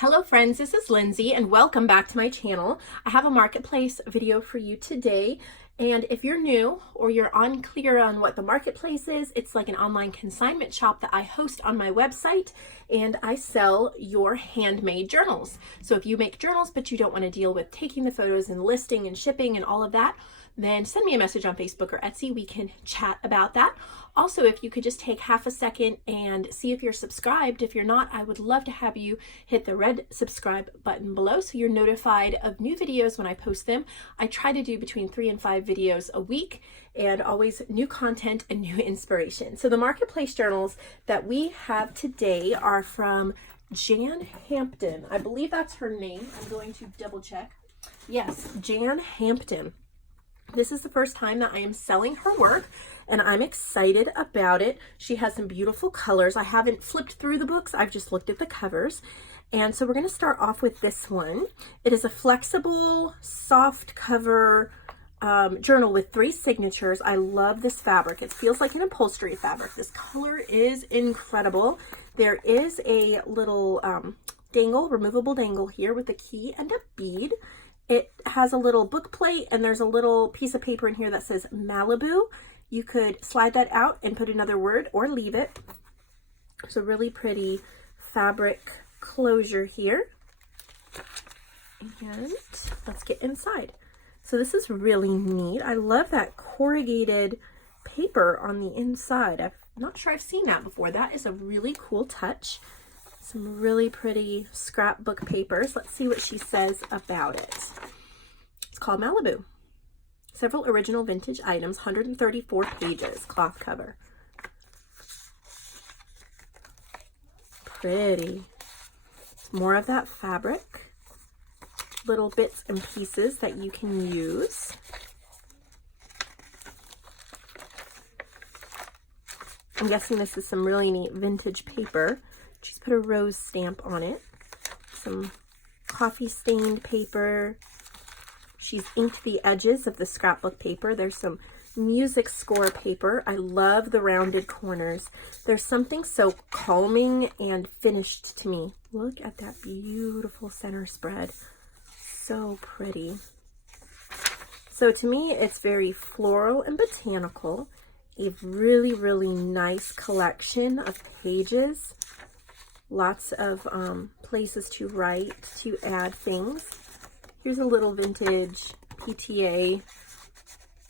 Hello friends, this is Lindsay and welcome back to my channel. I have a marketplace video for you today, and if you're new or you're unclear on what the marketplace is, it's like an online consignment shop that I host on my website, and I sell your handmade journals. So if you make journals but you don't want to deal with taking the photos and listing and shipping and all of that, then send me a message on Facebook or Etsy. We can chat about that. Also, if you could just take half a second and see if you're subscribed. If you're not, I would love to have you hit the red subscribe button below so you're notified of new videos when I post them. I try to do between 3 and 5 videos a week, and always new content and new inspiration. So the marketplace journals that we have today are from JoAnn Hampton. I believe that's her name. I'm going to double check. Yes, JoAnn Hampton. This is the first time that I am selling her work, and I'm excited about it. She has some beautiful colors. I haven't flipped through the books. I've just looked at the covers. And so we're going to start off with this one. It is a flexible, soft cover journal with 3 signatures. I love this fabric. It feels like an upholstery fabric. This color is incredible. There is a little dangle, removable dangle here with a key and a bead. It has a little book plate, and there's a little piece of paper in here that says Malibu. You could slide that out and put another word or leave it. It's a really pretty fabric closure here. And let's get inside. So this is really neat. I love that corrugated paper on the inside. I'm not sure I've seen that before. That is a really cool touch. Some really pretty scrapbook papers. Let's see what she says about it. It's called Malibu. Several original vintage items, 134 pages, cloth cover. Pretty. More of that fabric. Little bits and pieces that you can use. I'm guessing this is some really neat vintage paper. She's put a rose stamp on it. Some coffee stained paper. She's inked the edges of the scrapbook paper. There's some music score paper. I love the rounded corners. There's something so calming and finished to me. Look at that beautiful center spread. So pretty. So to me, it's very floral and botanical. A really, really nice collection of pages. Lots of places to write, to add things. Here's a little vintage PTA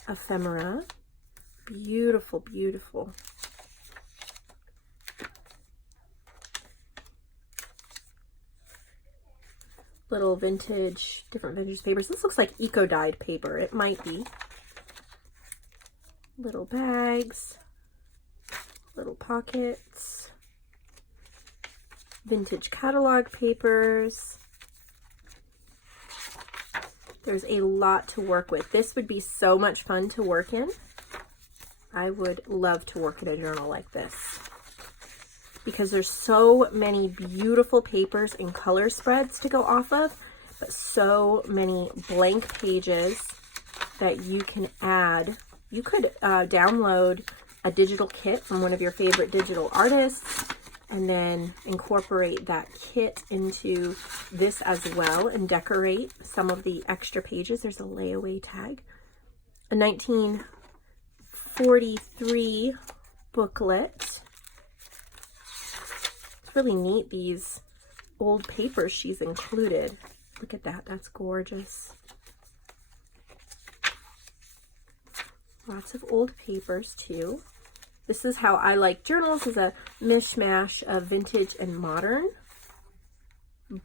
ephemera. Beautiful, beautiful. Little vintage, different vintage papers. This looks like eco-dyed paper. It might be. Little bags, little pockets. Vintage catalog papers. There's a lot to work with. This would be so much fun to work in. I would love to work in a journal like this because there's so many beautiful papers and color spreads to go off of, but so many blank pages that you can add. You could download a digital kit from one of your favorite digital artists and then incorporate that kit into this as well and decorate some of the extra pages. There's a layaway tag. A 1943 booklet. It's really neat, these old papers she's included. Look at that, that's gorgeous. Lots of old papers too. This is how I like journals, is a mishmash of vintage and modern.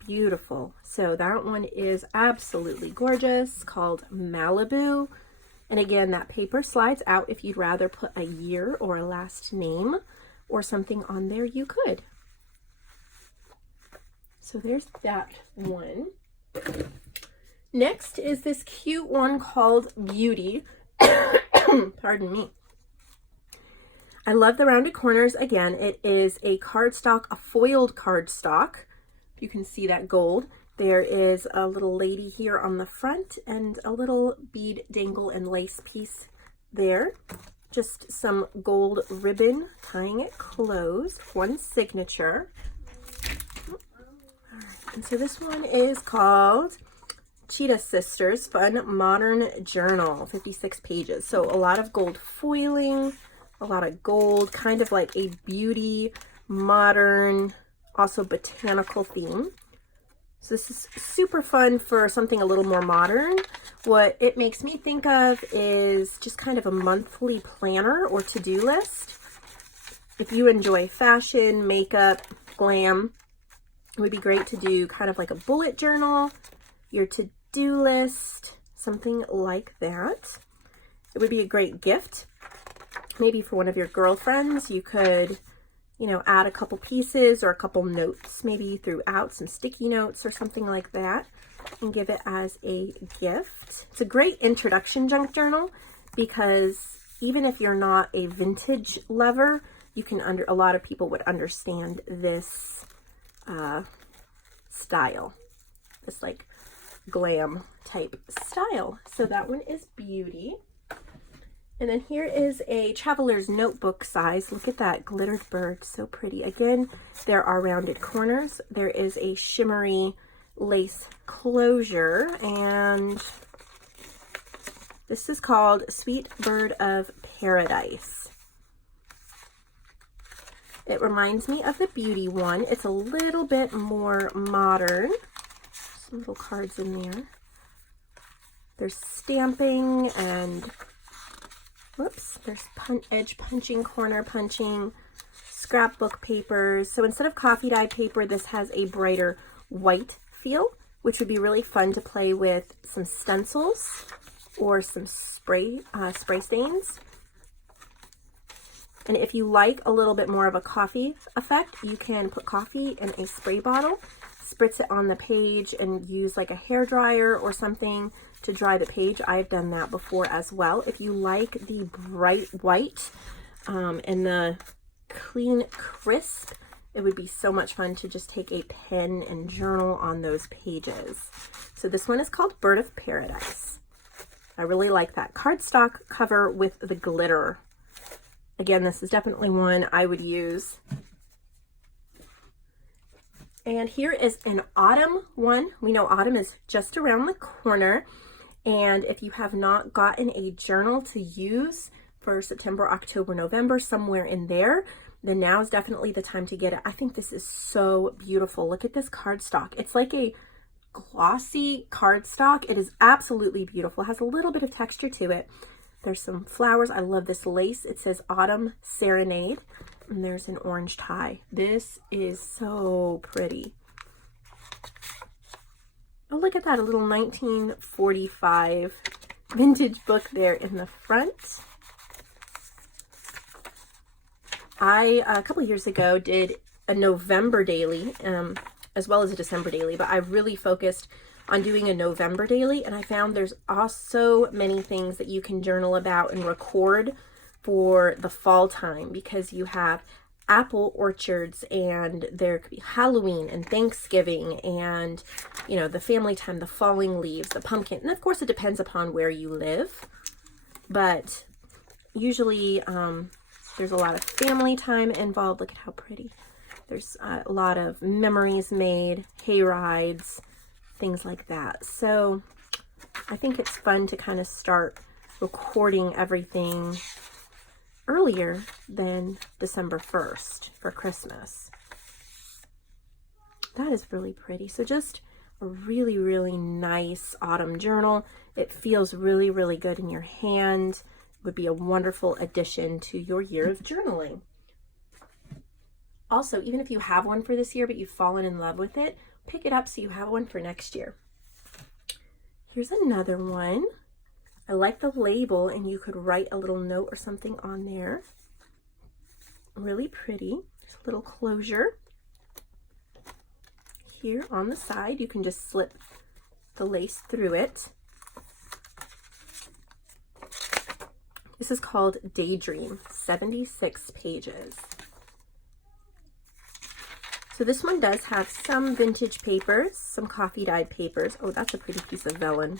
Beautiful. So that one is absolutely gorgeous, called Malibu. And again, that paper slides out. If you'd rather put a year or a last name or something on there, you could. So there's that one. Next is this cute one called Beauty. Pardon me. I love the rounded corners. Again, it is a cardstock, a foiled cardstock. You can see that gold. There is a little lady here on the front and a little bead dangle and lace piece there. Just some gold ribbon tying it closed. One signature. All right. So this one is called Cheetah Sisters Fun Modern Journal, 56 pages. So a lot of gold foiling, a lot of gold, kind of like a beauty, modern, also botanical theme. So this is super fun for something a little more modern. What it makes me think of is just kind of a monthly planner or to-do list. If you enjoy fashion, makeup, glam, it would be great to do kind of like a bullet journal, your to-do list, something like that. It would be a great gift. Maybe for one of your girlfriends, you could, you know, add a couple pieces or a couple notes. Maybe you threw out some sticky notes or something like that and give it as a gift. It's a great introduction junk journal because even if you're not a vintage lover, you can a lot of people would understand this style, this like glam type style. So that one is beauty. And then here is a traveler's notebook size. Look at that glittered bird, so pretty. Again, there are rounded corners. There is a shimmery lace closure, and this is called Sweet Bird of Paradise. It reminds me of the beauty one. It's a little bit more modern. Some little cards in there. There's stamping and whoops, there's edge punching, corner punching, scrapbook papers. So instead of coffee dye paper, this has a brighter white feel, which would be really fun to play with some stencils or some spray stains. And if you like a little bit more of a coffee effect, you can put coffee in a spray bottle, spritz it on the page, and use like a hair dryer or something to dry the page. I've done that before as well. If you like the bright white and the clean crisp, it would be so much fun to just take a pen and journal on those pages. So this one is called Bird of Paradise. I really like that cardstock cover with the glitter. Again, this is definitely one I would use. And here is an autumn one. We know autumn is just around the corner. And if you have not gotten a journal to use for September, October, November, somewhere in there, then now is definitely the time to get it. I think this is so beautiful. Look at this cardstock. It's like a glossy cardstock. It is absolutely beautiful. It has a little bit of texture to it. There's some flowers. I love this lace. It says Autumn Serenade. And there's an orange tie. This is so pretty. Oh, look at that, a little 1945 vintage book there in the front. I, a couple of years ago, did a November daily, as well as a December daily, but I really focused on doing a November daily, and I found there's also many things that you can journal about and record for the fall time, because you have apple orchards, and there could be Halloween and Thanksgiving, and you know, the family time, the falling leaves, the pumpkin, and of course it depends upon where you live, but usually there's a lot of family time involved. Look at how pretty. There's a lot of memories made, hay rides, things like that. So I think it's fun to kind of start recording everything earlier than December 1st for Christmas. That is really pretty. So just a really, really nice autumn journal. It feels really, really good in your hand. It would be a wonderful addition to your year of journaling. Also, even if you have one for this year, but you've fallen in love with it, pick it up so you have one for next year. Here's another one. I like the label, and you could write a little note or something on there. Really pretty. Just a little closure. Here on the side, you can just slip the lace through it. This is called Daydream, 76 pages. So this one does have some vintage papers, some coffee dyed papers. Oh, that's a pretty piece of vellum.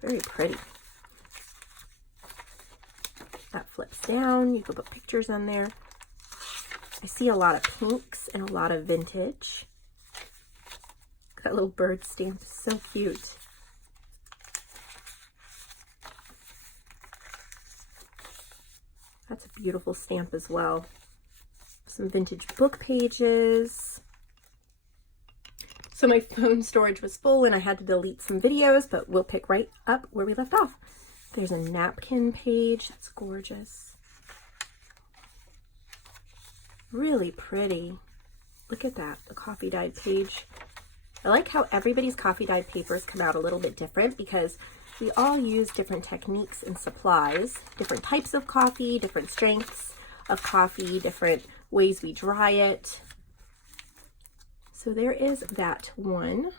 Very pretty. That flips down. You can put pictures on there. I see a lot of pinks and a lot of vintage. That little bird stamp is so cute. That's a beautiful stamp as well. Some vintage book pages. So my phone storage was full and I had to delete some videos, but we'll pick right up where we left off. There's a napkin page. That's gorgeous. Really pretty. Look at that, the coffee dyed page. I like how everybody's coffee dyed papers come out a little bit different because we all use different techniques and supplies, different types of coffee, different strengths of coffee, different ways we dry it. So there is that one.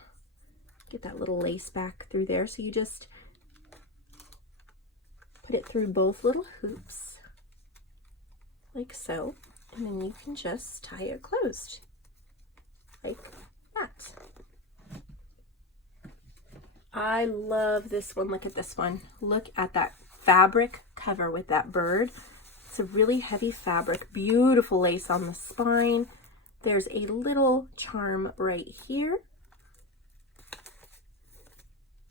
Get that little lace back through there. So you just put it through both little hoops, like so, and then you can just tie it closed, like that. I love this one. Look at this one. Look at that fabric cover with that bird. It's a really heavy fabric, beautiful lace on the spine. There's a little charm right here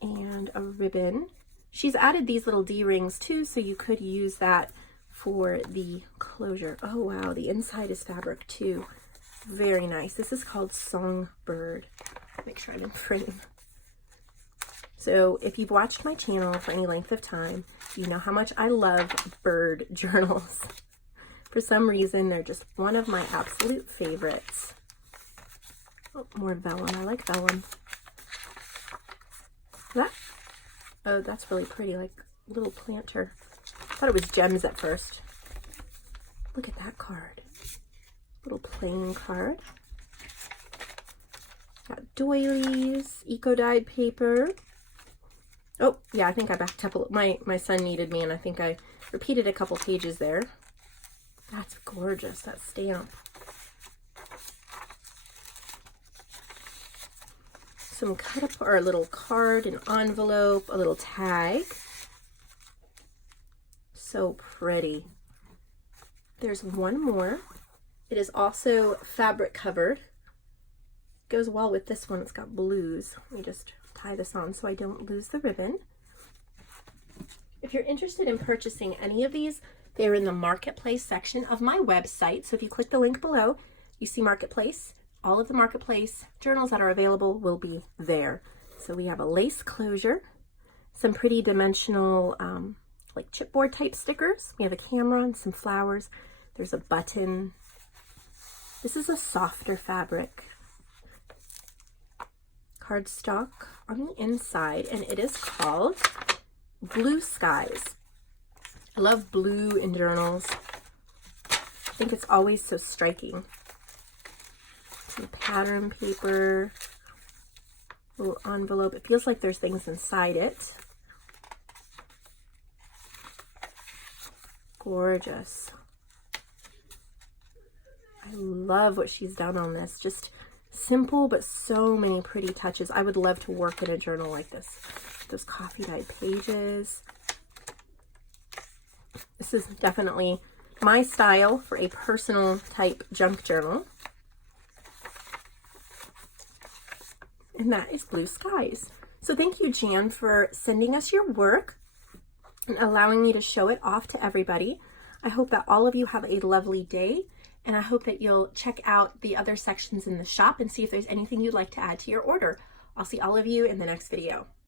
and a ribbon. She's added these little D-rings too, so you could use that for the closure. Oh wow, the inside is fabric too. Very nice. This is called Songbird. Make sure I'm in frame. So if you've watched my channel for any length of time, you know how much I love bird journals. For some reason, they're just one of my absolute favorites. Oh, more vellum. I like vellum. Oh, that's really pretty, like a little planter. I thought it was gems at first. Look at that card. Little plain card. Got doilies, eco-dyed paper. Oh, yeah, I think I backed up a little. My son needed me, and I think I repeated a couple pages there. That's gorgeous, that stamp. Some cut up, or a little card, an envelope, a little tag. So pretty. There's one more. It is also fabric covered. Goes well with this one. It's got blues. Let me just tie this on so I don't lose the ribbon. If you're interested in purchasing any of these, they're in the Marketplace section of my website. So if you click the link below, you see Marketplace. All of the Marketplace journals that are available will be there. So we have a lace closure, some pretty dimensional like chipboard type stickers. We have a camera and some flowers. There's a button. This is a softer fabric. Cardstock on the inside, and it is called Blue Skies. I love blue in journals. I think it's always so striking. Some pattern paper, little envelope. It feels like there's things inside it. Gorgeous. I love what she's done on this. Just simple, but so many pretty touches. I would love to work in a journal like this. Those coffee dyed pages. This is definitely my style for a personal type junk journal. And that is Blue Skies. So thank you, Jan, for sending us your work and allowing me to show it off to everybody. I hope that all of you have a lovely day, and I hope that you'll check out the other sections in the shop and see if there's anything you'd like to add to your order. I'll see all of you in the next video.